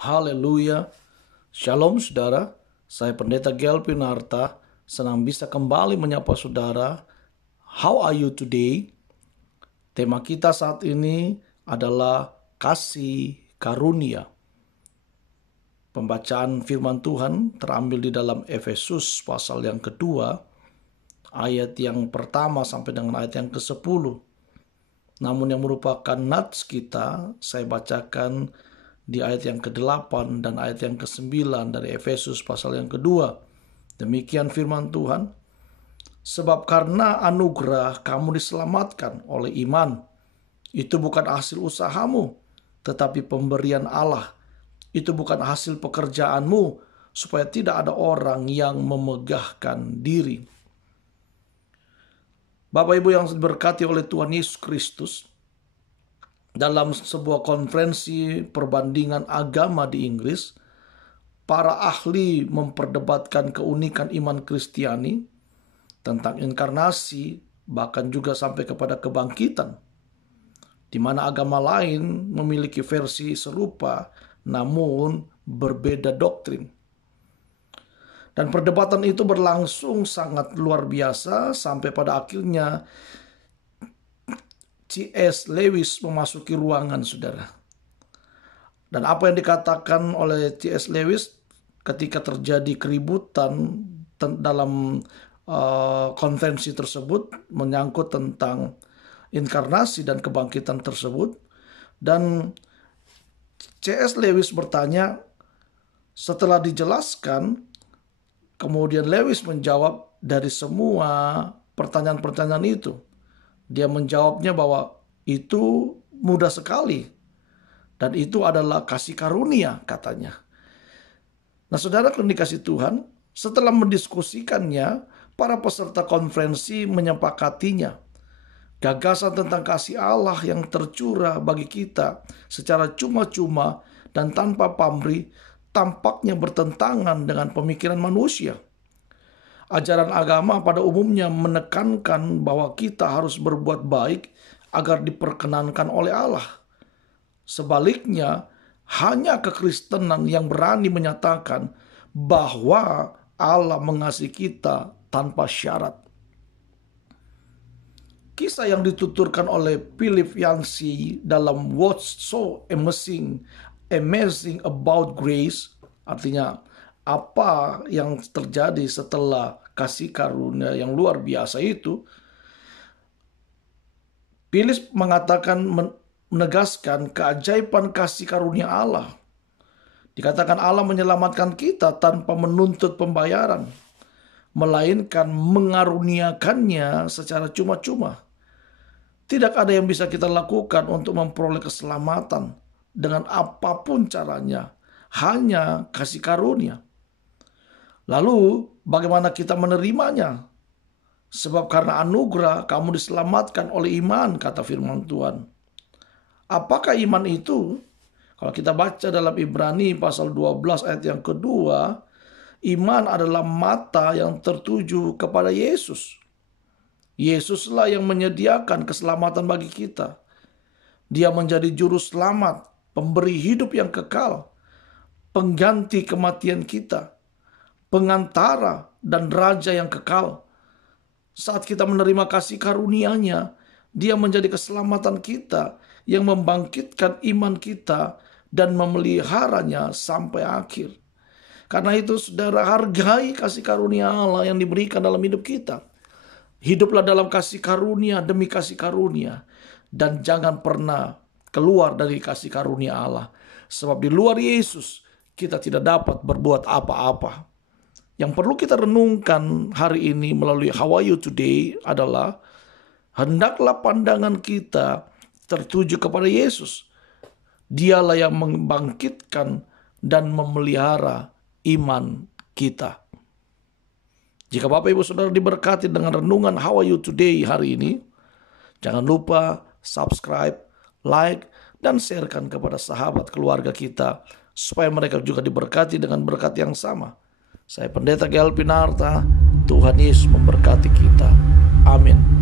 Haleluya. Shalom saudara. Saya Pendeta Gelvin Arta. Senang bisa kembali menyapa saudara. How are you today? Tema kita saat ini adalah kasih karunia. Pembacaan firman Tuhan terambil di dalam Efesus pasal yang kedua, ayat yang pertama sampai dengan ayat yang ke-10. Namun yang merupakan nats kita, saya bacakan di ayat yang ke-8 dan ayat yang ke-9 dari Efesus pasal yang kedua. Demikian firman Tuhan. Sebab karena anugerah kamu diselamatkan oleh iman. Itu bukan hasil usahamu, tetapi pemberian Allah. Itu bukan hasil pekerjaanmu, supaya tidak ada orang yang memegahkan diri. Bapak Ibu yang diberkati oleh Tuhan Yesus Kristus, dalam sebuah konferensi perbandingan agama di Inggris, para ahli memperdebatkan keunikan iman Kristiani tentang inkarnasi, bahkan juga sampai kepada kebangkitan, di mana agama lain memiliki versi serupa namun berbeda doktrin. Dan perdebatan itu berlangsung sangat luar biasa sampai pada akhirnya C.S. Lewis memasuki ruangan, saudara. Dan apa yang dikatakan oleh C.S. Lewis ketika terjadi keributan dalam konferensi tersebut menyangkut tentang inkarnasi dan kebangkitan tersebut. Dan C.S. Lewis bertanya, setelah dijelaskan, kemudian Lewis menjawab dari semua pertanyaan-pertanyaan itu. Dia menjawabnya bahwa itu mudah sekali. Dan itu adalah kasih karunia, katanya. Nah saudara yang dikasih Tuhan, setelah mendiskusikannya, para peserta konferensi menyepakatinya. Gagasan tentang kasih Allah yang tercurah bagi kita secara cuma-cuma dan tanpa pamrih tampaknya bertentangan dengan pemikiran manusia. Ajaran agama pada umumnya menekankan bahwa kita harus berbuat baik agar diperkenankan oleh Allah. Sebaliknya, hanya kekristenan yang berani menyatakan bahwa Allah mengasihi kita tanpa syarat. Kisah yang dituturkan oleh Philip Yancey dalam What's So Amazing About Grace, artinya apa yang terjadi setelah kasih karunia yang luar biasa itu, Philip mengatakan, menegaskan keajaiban kasih karunia Allah. Dikatakan Allah menyelamatkan kita tanpa menuntut pembayaran, melainkan mengaruniakannya secara cuma-cuma. Tidak ada yang bisa kita lakukan untuk memperoleh keselamatan dengan apapun caranya, hanya kasih karunia. Lalu bagaimana kita menerimanya? Sebab karena anugerah kamu diselamatkan oleh iman, kata firman Tuhan. Apakah iman itu? Kalau kita baca dalam Ibrani pasal 12 ayat yang kedua, iman adalah mata yang tertuju kepada Yesus. Yesuslah yang menyediakan keselamatan bagi kita. Dia menjadi juru selamat, pemberi hidup yang kekal, pengganti kematian kita, pengantara dan raja yang kekal. Saat kita menerima kasih karunia-Nya, Dia menjadi keselamatan kita yang membangkitkan iman kita dan memeliharanya sampai akhir. Karena itu saudara, hargai kasih karunia Allah yang diberikan dalam hidup kita. Hiduplah dalam kasih karunia demi kasih karunia. Dan jangan pernah keluar dari kasih karunia Allah. Sebab di luar Yesus kita tidak dapat berbuat apa-apa. Yang perlu kita renungkan hari ini melalui How Are You Today adalah, hendaklah pandangan kita tertuju kepada Yesus. Dialah yang membangkitkan dan memelihara iman kita. Jika Bapak Ibu Saudara diberkati dengan renungan How Are You Today hari ini, jangan lupa subscribe, like, dan sharekan kepada sahabat keluarga kita, supaya mereka juga diberkati dengan berkat yang sama. Saya Pendeta Gelvin Arta, Tuhan Yesus memberkati kita. Amin.